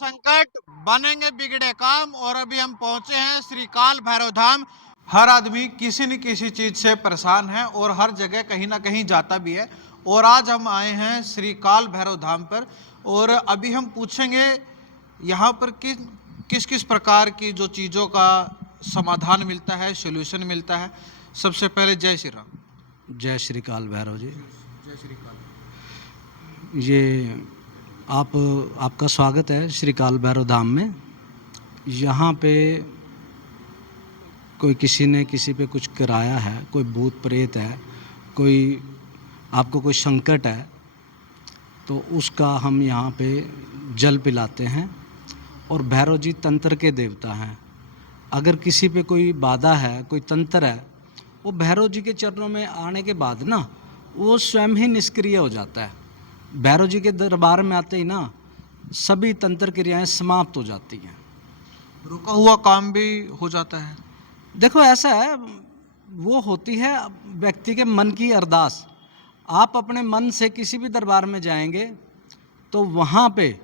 संकट बनेंगे बिगड़े काम। और अभी हम पहुंचे हैं श्री काल भैरव धाम। हर आदमी किसी न किसी चीज से परेशान है और हर जगह कहीं ना कहीं जाता भी है। और आज हम आए हैं श्री काल भैरव धाम पर और अभी हम पूछेंगे यहाँ पर किस किस प्रकार की जो चीज़ों का समाधान मिलता है, सोल्यूशन मिलता है। सबसे पहले जय श्री राम। जय श्री काल भैरव जी। जय श्री काल। ये आपका स्वागत है श्री काल भैरव धाम में। यहाँ पे कोई किसी ने किसी पे कुछ कराया है, कोई भूत प्रेत है, कोई आपको कोई संकट है, तो उसका हम यहाँ पे जल पिलाते हैं। और भैरव जी तंत्र के देवता हैं। अगर किसी पे कोई बाधा है, कोई तंत्र है, वो भैरव जी के चरणों में आने के बाद ना वो स्वयं ही निष्क्रिय हो जाता है। भैरव जी के दरबार में आते ही ना सभी तंत्र क्रियाएं समाप्त हो जाती हैं। रुका हुआ काम भी हो जाता है। देखो ऐसा है, वो होती है व्यक्ति के मन की अरदास। आप अपने मन से किसी भी दरबार में जाएंगे तो वहाँ पे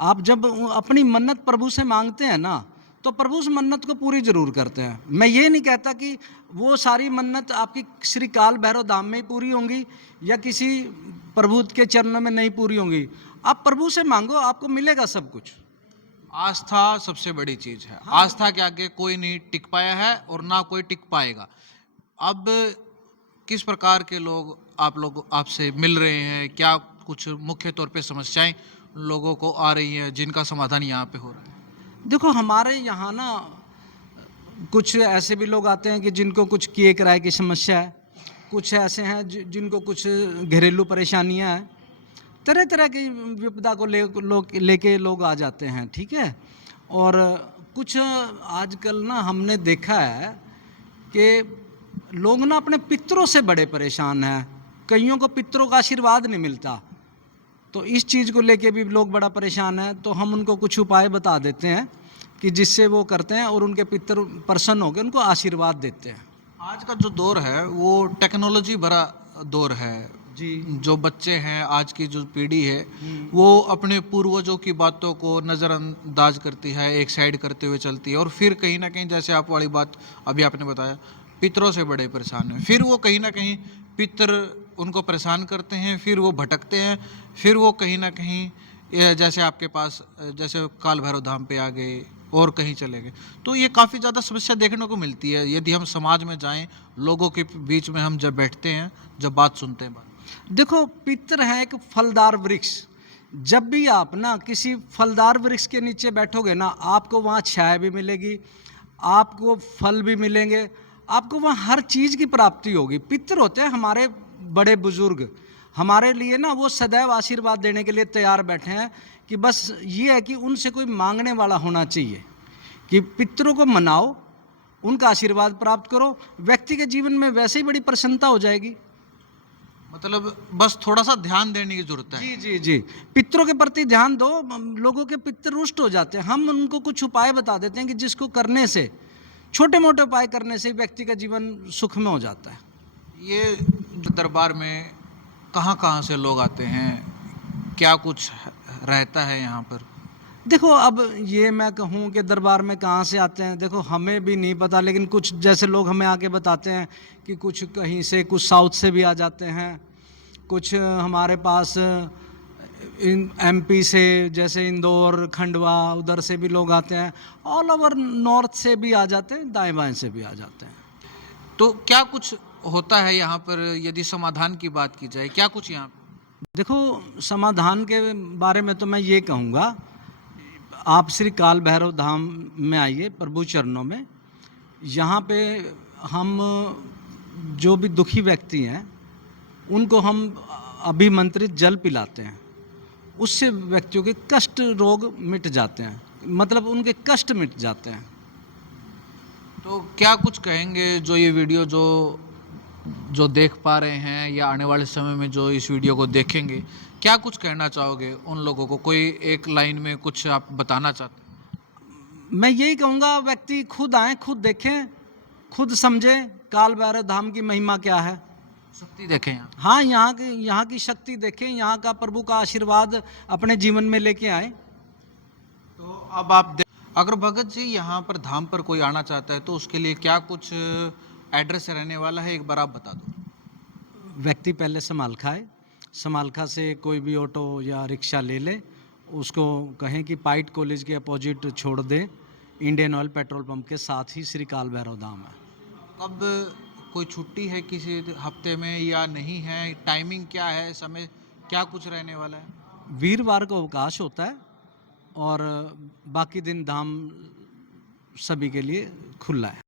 आप जब अपनी मन्नत प्रभु से मांगते हैं ना, तो प्रभु उस मन्नत को पूरी जरूर करते हैं। मैं ये नहीं कहता कि वो सारी मन्नत आपकी श्री काल भैरव धाम में ही पूरी होंगी या किसी प्रभु के चरणों में नहीं पूरी होंगी। आप प्रभु से मांगो, आपको मिलेगा सब कुछ। आस्था सबसे बड़ी चीज है। हाँ। आस्था के आगे कोई नहीं टिक पाया है और ना कोई टिक पाएगा। अब किस प्रकार के लोग आपसे मिल रहे हैं, क्या कुछ मुख्य तौर पे समस्याएं लोगों को आ रही हैं जिनका समाधान यहाँ पे हो रहा है? देखो हमारे यहाँ ना कुछ ऐसे भी लोग आते हैं कि जिनको कुछ किए किराए की समस्या है, कुछ ऐसे हैं जिनको कुछ घरेलू परेशानियां हैं, तरह तरह की विपदा को लेके लोग आ जाते हैं, ठीक है। और कुछ आजकल ना हमने देखा है कि लोग ना अपने पितरों से बड़े परेशान हैं। कईयों को पितरों का आशीर्वाद नहीं मिलता, तो इस चीज़ को लेके भी लोग बड़ा परेशान है। तो हम उनको कुछ उपाय बता देते हैं कि जिससे वो करते हैं और उनके पितर प्रसन्न होकर उनको आशीर्वाद देते हैं। आज का जो दौर है वो टेक्नोलॉजी भरा दौर है जी। जो बच्चे हैं, आज की जो पीढ़ी है, वो अपने पूर्वजों की बातों को नज़रअंदाज करती है, एक साइड करते हुए चलती है। और फिर कहीं ना कहीं जैसे आप वाली बात अभी आपने बताया, पितरों से बड़े परेशान हैं। फिर वो कहीं ना कहीं पितर उनको परेशान करते हैं, फिर वो भटकते हैं, फिर वो कहीं ना कहीं जैसे आपके पास जैसे काल भैरव धाम पे आ गए और कहीं चले गए। तो ये काफ़ी ज़्यादा समस्या देखने को मिलती है यदि हम समाज में जाएं, लोगों के बीच में हम जब बैठते हैं, जब बात सुनते हैं। देखो पितर है एक फलदार वृक्ष। जब भी आप ना किसी फलदार वृक्ष के नीचे बैठोगे ना, आपको वहाँ छाया भी मिलेगी, आपको फल भी मिलेंगे, आपको वहाँ हर चीज़ की प्राप्ति होगी। पितर होते हैं हमारे बड़े बुजुर्ग, हमारे लिए ना वो सदैव आशीर्वाद देने के लिए तैयार बैठे हैं कि बस ये है कि उनसे कोई मांगने वाला होना चाहिए कि पितरों को मनाओ, उनका आशीर्वाद प्राप्त करो, व्यक्ति के जीवन में वैसे ही बड़ी प्रसन्नता हो जाएगी। मतलब बस थोड़ा सा ध्यान देने की जरूरत है। जी जी जी, पितरों के प्रति ध्यान दो। लोगों के पितर रुष्ट हो जाते हैं, हम उनको कुछ उपाय बता देते हैं कि जिसको करने से, छोटे मोटे उपाय करने से व्यक्ति का जीवन सुख में हो जाता है। ये दरबार में कहाँ कहाँ से लोग आते हैं, क्या कुछ रहता है यहाँ पर? देखो अब ये मैं कहूँ कि दरबार में कहाँ से आते हैं, देखो हमें भी नहीं पता, लेकिन कुछ जैसे लोग हमें आके बताते हैं कि कुछ कहीं से, कुछ साउथ से भी आ जाते हैं, कुछ हमारे पास एमपी से, जैसे इंदौर, खंडवा, उधर से भी लोग आते हैं। ऑल ओवर नॉर्थ से भी आ जाते हैं, दाएं बाएं से भी आ जाते हैं। तो क्या कुछ होता है यहाँ पर, यदि समाधान की बात की जाए, क्या कुछ यहाँ पर? देखो समाधान के बारे में तो मैं ये कहूँगा, आप श्री काल भैरव धाम में आइए प्रभु चरणों में। यहाँ पे हम जो भी दुखी व्यक्ति हैं उनको हम अभिमंत्रित जल पिलाते हैं, उससे व्यक्तियों के कष्ट रोग मिट जाते हैं, मतलब उनके कष्ट मिट जाते हैं। तो क्या कुछ कहेंगे जो ये वीडियो जो देख पा रहे हैं या आने वाले समय में जो इस वीडियो को देखेंगे, क्या कुछ कहना चाहोगे उन लोगों को? कोई एक लाइन में कुछ आप बताना चाहते हैं? मैं यही कहूँगा, व्यक्ति खुद आएँ, खुद देखें, खुद समझें काल भैरव धाम की महिमा क्या है, शक्ति देखें यहाँ। हाँ, यहाँ की शक्ति देखें, यहाँ का प्रभु का आशीर्वाद अपने जीवन में लेके आए। अब अगर भगत जी यहाँ पर धाम पर कोई आना चाहता है तो उसके लिए क्या कुछ एड्रेस रहने वाला है, एक बार आप बता दो। व्यक्ति पहले समालखा है, समालखा से कोई भी ऑटो या रिक्शा ले ले, उसको कहें कि पाइट कॉलेज के अपोजिट छोड़ दे, इंडियन ऑयल पेट्रोल पंप के साथ ही श्री काल भैरव धाम है। अब कोई छुट्टी है किसी हफ्ते में या नहीं है, टाइमिंग क्या है, समय क्या कुछ रहने वाला है? वीरवार को अवकाश होता है और बाकी दिन धाम सभी के लिए खुला है।